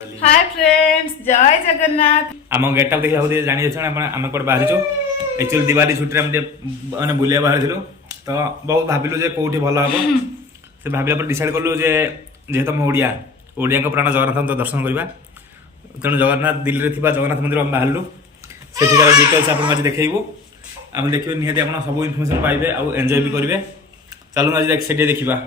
Hi friends, जय जगन्नाथ। आम getup देखा जानी आम कौट बाहर एक्चुअली दिवाली छुट्टी मैंने बुलिया बाहर तो बहुत भाविलु जे कौटी भल हम से भाविला पर डिसाइड कलु जे जेहेतु आम ओडिया ओडिया प्राण जगन्नाथ दर्शन करवा तेणु जगन्नाथ दिल्ली में थी जगन्नाथ मंदिर आम बाहरलु से डिटेल्स आपको आज देखू आम देखिए निहाती आप सब इनफर्मेशन पाइबे आउ एंजॉय भी करेंगे। चलो आज से देखा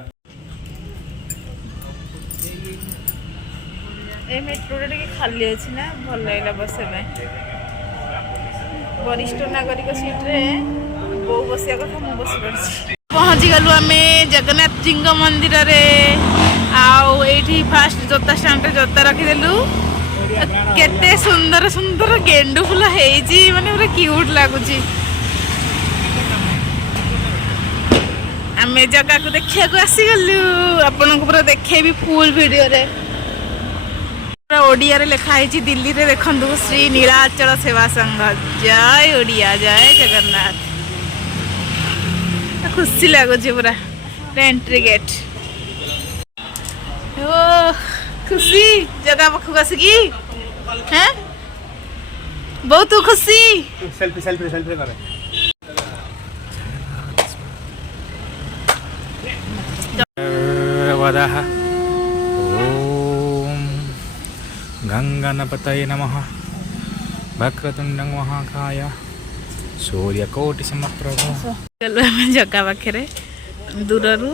मेट्रो खाली अच्छी ना भल लगे बस वरिष्ठ नागरिक सीट रे बो बसिया कथा मु बस पड़ी पहुँची गलु आम जगन्नाथ जी मंदिर रे आउ एठी फास्ट जोता स्टैंड रे जोता रखीदेलु केते सुंदर सुंदर गेंडु फुल हेजी माने पूरा क्यूट लगुची। आम जगह को देखिया को आसी गलु आपन को पूरा देखेबी फुल वीडियो रे ओडिया रे लिखा है दिल्ली रे देखंदु श्री नीलाचल सेवा संघ जय ओडिया जय जगन्नाथ। खुशी लगुच पूरा एंट्री गेट ओ खुशी जगह पाखक आसिकी हैं बहुत खुशी सेल्फी सेल्फी सेल्फी करे वदाह गंगानपतये नमः वक्रतुंडं महाकाय सूर्यकोटि समप्रभ। चलो आम जगह पाखे दूररू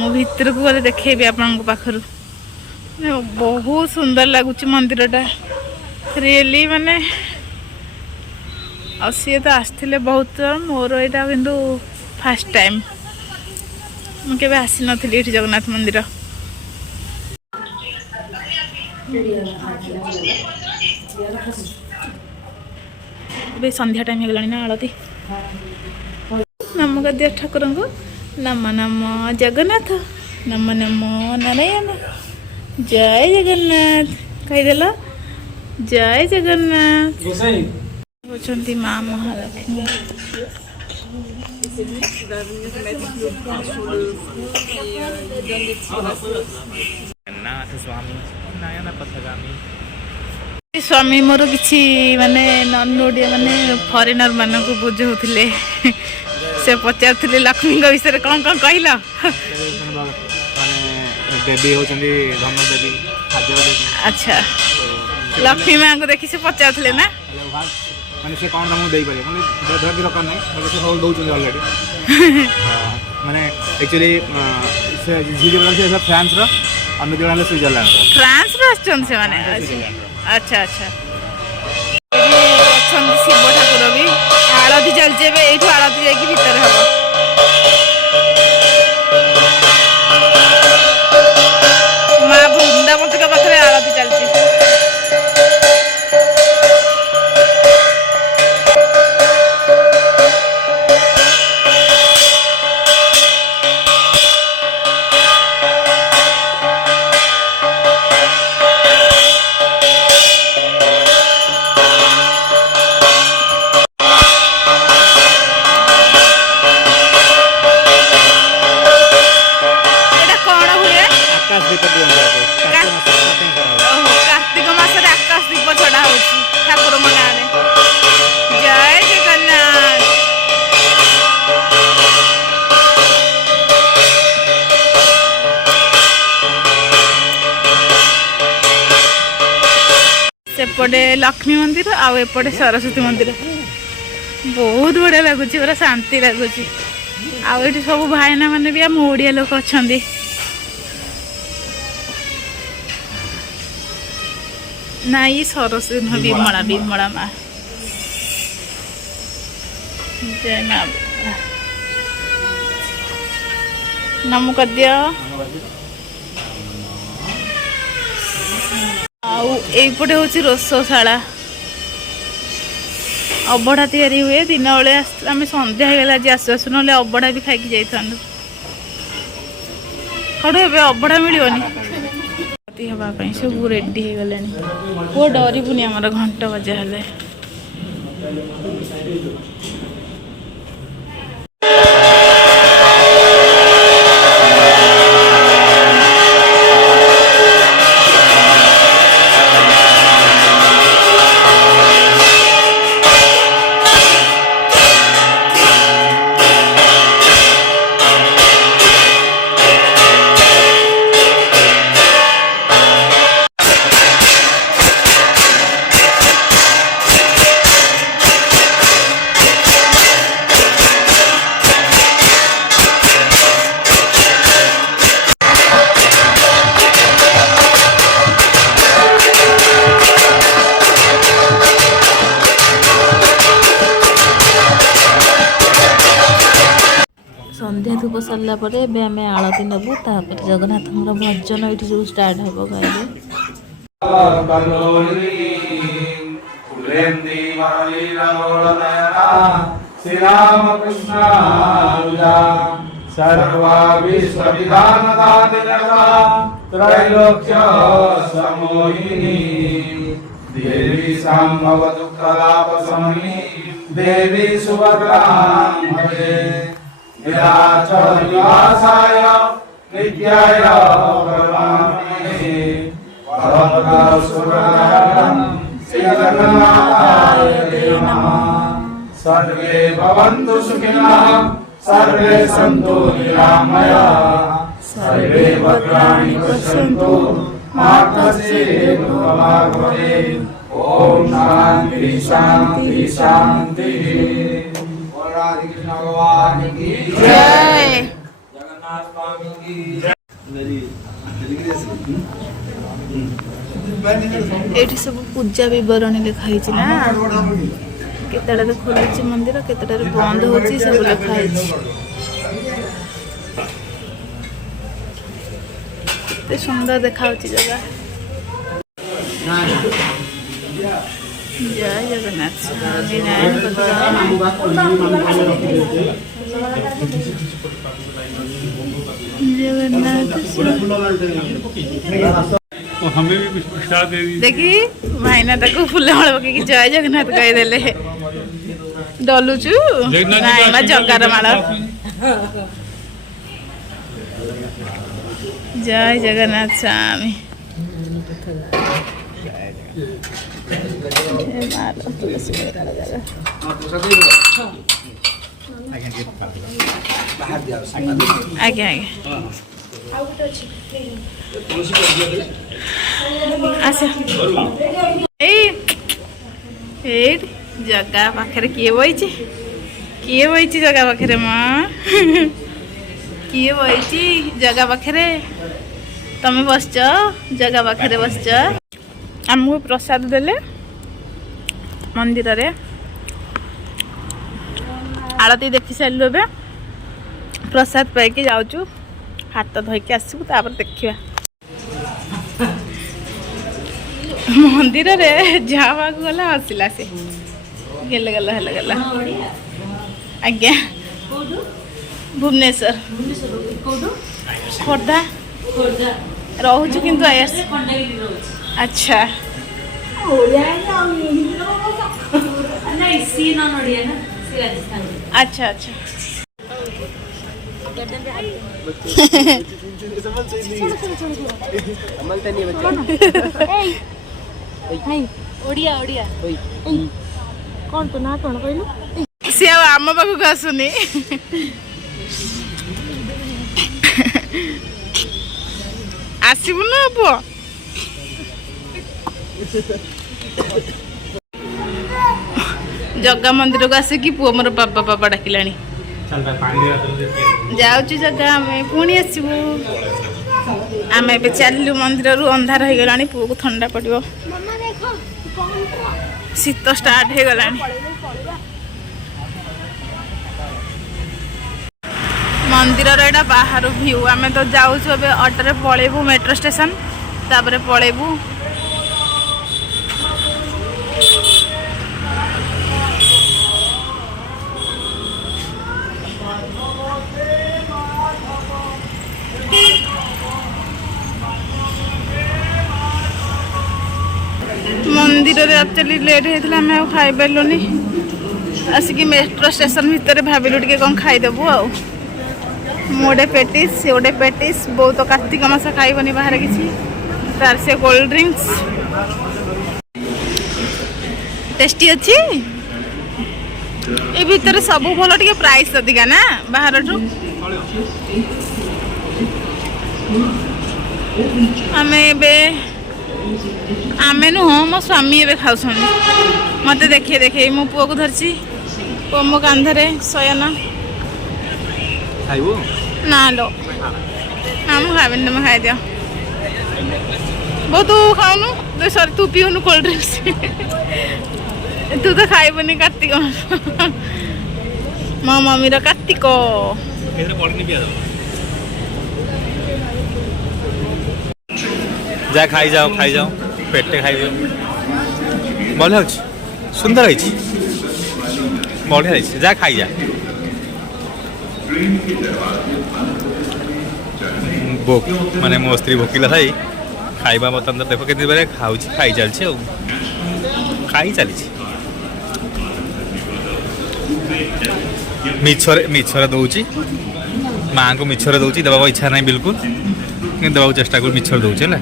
मो भितर को गले देखेबी आपण पाखरु बहुत सुंदर लगुच मंदिरटा रियली माने सी तो आसते बहुत मोर यहाँ किंतु फास्ट टाइम मुझे आसी नी जगन्नाथ मंदिर संध्या टाइम हो ना आलती नम गद्य ठाकुर को नम नम जगन्नाथ नम नम नारायण जय जगन्नाथ कहीदेल जय जगन्नाथ होचंती माँ महालक्ष्मी जगन्नाथ स्वामी नयन पथगामी स्वामी मोर किसी माने नन ओडिया माने फॉरेनर मानक बुझाऊले से पचारे लक्ष्मी विषय कौन कौन कहल देवी होचंदी धन देवी खाद्य देवी। अच्छा लक्ष्मी माँ को देखी से पचारे ना माने से कौन तुमको दे पारे माने दरदर की रकम नहीं से होल दउचंदी ऑलरेडी माने एक्चुअली से जी जे फ्रांस रो अन्य जगह स्विट्जरलैंड फ्रांस रो आछन से माने अच्छा अच्छा शिव ठाकुर भी आरती चलचे ये आरती जाकि भितर हम माँ वृंदावती पाखे आरती चलती कार्तिक मास आकाश दीप छड़ा हो ठाकुर गाँव जय जगन्नाथ। सेपटे लक्ष्मी मंदिर आउ एपटे सरस्वती मंदिर बहुत बढ़िया लगुच पूरा शांति लगुच आउ सब भाईना मैंने भी आम ओडिया लोक अच्छा ना ये सरस्वती नुह विमला विमला माँ जय माँ नम कद्य आईपटे हूँ रोषशाला अबड़ा तैयारी हुए दिन बेले आम सन्ध्या होगा आज आसु आसु ना अबड़ा भी खाई जाइए अबड़ा मिलनी हाँपाई सब रेडी हो गले वो डरबुनि आमर घंटा बजा हेले धूप सरला परे एबे हमें आलती नेबू तापर जगन्नाथଙ୍କର भजन एठी जो स्टार्ट हेबो गाइबे श्री राम कृष्ण सर्वा विश्व विधान त्रैलोक्य समोहिनी देवी संभव दुःखदाप समनी देवी सुभद्रां भजे विराजो निवासाय नित्याय परमात्मने परम सुरनाम श्री जगन्नाथाय ते नमः सर्वे भवन्तु सुखिनः सर्वे सन्तु निरामयाः सर्वे भद्राणि पश्यन्तु मा कश्चित् दुःखभाग् भवेत् ओम शांति शांति शांति। राधे कृष्ण भगवान की जय जगन्नाथ स्वामी की एठी सब पूजा विवरणी लिखाई ना केतड़े खोलुची मंदिर केतड़े बंद होची सब लिखाई ते सुंदर देखाउची जगह जय जगन्नाथ स्वामी नारायण जगन्नाथ हमें भी कुछ प्रसाद दे दी देखी भाईना ताको फुल हळ पके जय जगन्नाथ कहि देले डलुचु नाइ मा जगार माळ जय जगन्नाथ स्वामी आगे आगे अच्छा जगह पाखे किए बही जगह पाखे माँ किए बही जगह पाखे तुम बस जगह पाखे बस आमको प्रसाद देले मंदिर रे आरती देखी सारू ए प्रसाद पाई जाऊँ हाथ धोईकी आसबू तापर देखा मंदिर रे जावा गला हसिला से गेले गला हेले गला आज्ञा भुवनेश्वर खोर्धा रोचु किंतु आयस अच्छा अच्छा अच्छा ओडिया ओडिया कौन तो ना कौन कहलु से आम पाखक आसुनी आसबु ना पुओ जगह मंदिर को आसिकी पुओ मोर पापा पापा डाकिलानी जाऊँ जगह आम पुणी आसबू आम ए चलू मंदिर रू अंधार हो गला पुओ को ठंडा पड़ो शीत स्टार्ट हो गला मंदिर एटा बाहर व्यू आम तो जाऊँ ऑटो पलैबू मेट्रो स्टेशन तापर पलैबू मंदिर एक्चुअली लेट होता आम खाई पार्लुनि आसिक मेट्रो स्टेशन भितर भाविलु टे कौन खाईदेबू मोटे पेटिस से गोटे पेटिस बहुत कार्तिक मास खाइबनी बाहर किसी तार से कोल्ड ड्रिंक्स टेस्टी अच्छी ये भितर सब भल टे प्राइस अधिका ना बाहर आम आमे नुह मो स्वामी ए खाऊस मत देखे देखे मो पुओ को धरची पुओ मो कांधरे शयन ना लो ना मुझे खाबी तुम खाई दियो बहुत तू खाऊनु सॉरी तू पीऊनु कोल्ड ड्रिंक्स तू तो खाइबनी कार्तिक मो मम्मी कार्तिक ଏଥିରେ ପଡ଼ିନି ପିଆଜ ଯାହା ଖାଇଯାଅ ପେଟେ ଖାଇଦିଅ ଭଲ ହେଉଛି ସୁନ୍ଦର ହେଇଛି ବଢ଼ିଆ ହେଇଛି ଯାହା ଖାଇଯା ମାନେ ମୋ ସ୍ତ୍ରୀ ଭୋକିଲା ଥାଇ ଖାଇବା ବର୍ତ୍ତମାନ ଦେଖ କେତେ ବେଳେ ଖାଉଛି ଖାଇ ଚାଲିଛି ଆଉ ଖାଇ ଚାଲିଛି ମିଛରେ ଦଉଛି ମାଆଙ୍କୁ ମିଛରେ ଦଉଛି ଦେବାକୁ ଇଚ୍ଛା ନାହିଁ ବିଲକୁଲ କିନ୍ତୁ ଦେବାକୁ ଚେଷ୍ଟା କରୁ ମିଛରେ ଦଉଛି ହେଲା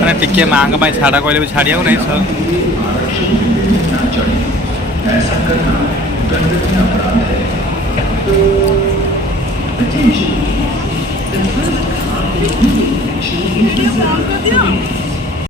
ମାନେ ଟିକେ ମାଆଙ୍କ ପାଇଁ ଛାଡ଼ା କହିଲେ ବି ଛାଡ଼ିବାକୁ ନାହିଁ वीडियो ऑन कर दिया